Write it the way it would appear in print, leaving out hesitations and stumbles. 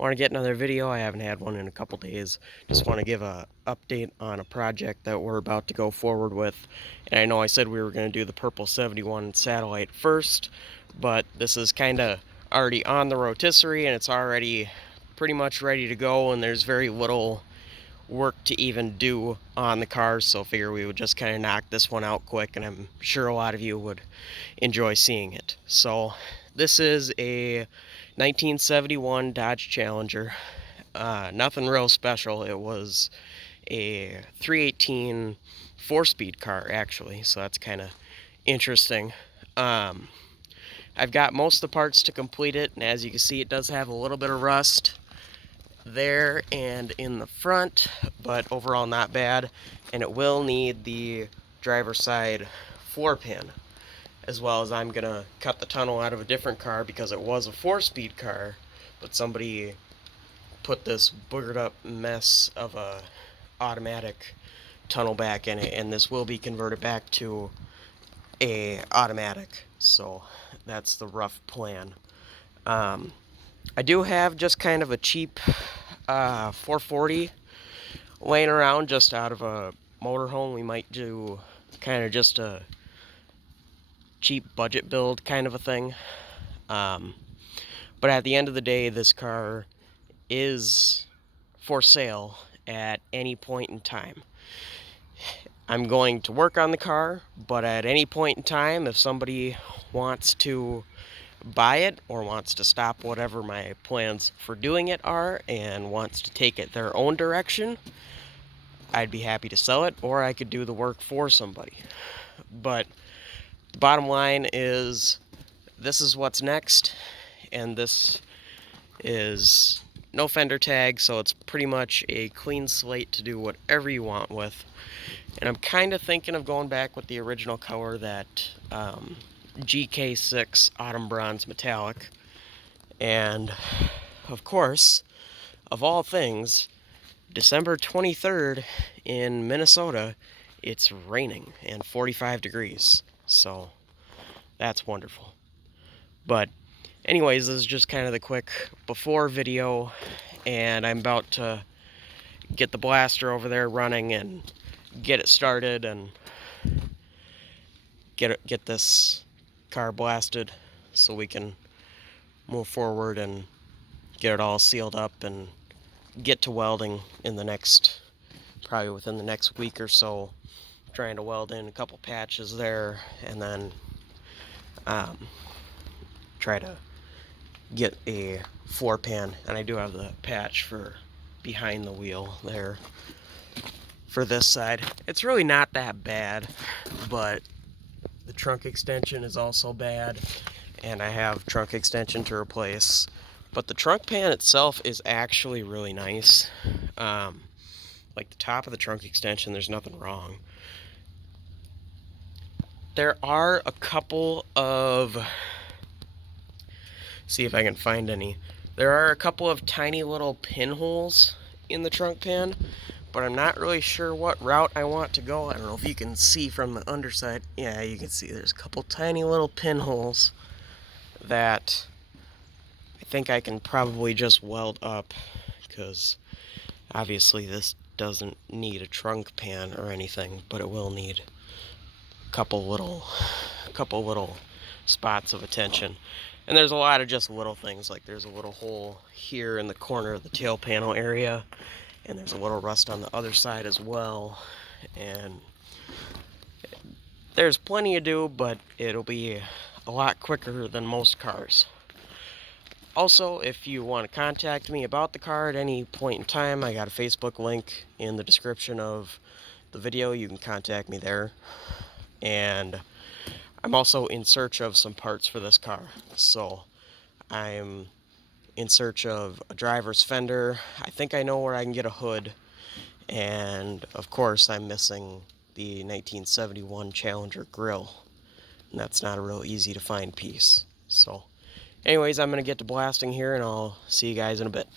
Want to get another video. I haven't had one in a couple days. Just want to give a update on a project that we're about to go forward with. And I know I said we were going to do the Purple 71 satellite first, but this is kind of already on the rotisserie and it's already pretty much ready to go, and there's very little work to even do on the cars, so I figure we would just kind of knock this one out quick, and I'm sure a lot of you would enjoy seeing it. So this is a 1971 Dodge Challenger. Nothing real special. It was a 318 4-speed car, actually, so that's kind of interesting. I've got most of the parts to complete it, and as you can see, it does have a little bit of rust there and in the front, but overall not bad. And it will need the driver's side floor pan, as well as I'm gonna cut the tunnel out of a different car because it was a 4-speed car, but somebody put this boogered up mess of a automatic tunnel back in it, and this will be converted back to a automatic. So that's the rough plan. I do have just kind of a cheap 440 laying around just out of a motorhome. We might do kind of just a cheap budget build kind of a thing. But at the end of the day, this car is for sale at any point in time. I'm going to work on the car, but at any point in time, if somebody wants to buy it or wants to stop whatever my plans for doing it are and wants to take it their own direction, I'd be happy to sell it, or I could do the work for somebody. But the bottom line is, this is what's next, and this is no fender tag, so it's pretty much a clean slate to do whatever you want with. And I'm kind of thinking of going back with the original color, that GK6 Autumn Bronze Metallic. And of course, of all things, December 23rd in Minnesota, it's raining and 45 degrees. So that's wonderful. But anyways, this is just kind of the quick before video, and I'm about to get the blaster over there running and get it started and get this car blasted so we can move forward and get it all sealed up and get to welding in the next, probably within the next week or so. Trying to weld in a couple patches there, and then try to get a floor pan. And I do have the patch for behind the wheel there for this side. It's really not that bad, but the trunk extension is also bad, and I have trunk extension to replace. But the trunk pan itself is actually really nice. Like the top of the trunk extension, there's nothing wrong. There are a couple of, see if I can find any. There are a couple of tiny little pinholes in the trunk pan, but I'm not really sure what route I want to go. I don't know if you can see from the underside. Yeah, you can see there's a couple tiny little pinholes that I think I can probably just weld up, because obviously this doesn't need a trunk pan or anything, but it will need a couple little spots of attention. And there's a lot of just little things, like there's a little hole here in the corner of the tail panel area, and there's a little rust on the other side as well. And there's plenty to do, but it'll be a lot quicker than most cars. Also, if you want to contact me about the car at any point in time, I got a Facebook link in the description of the video. You can contact me there. And I'm also in search of some parts for this car. So I'm in search of a driver's fender. I think I know where I can get a hood. And of course, I'm missing the 1971 Challenger grill. And that's not a real easy to find piece. So anyways, I'm going to get to blasting here, and I'll see you guys in a bit.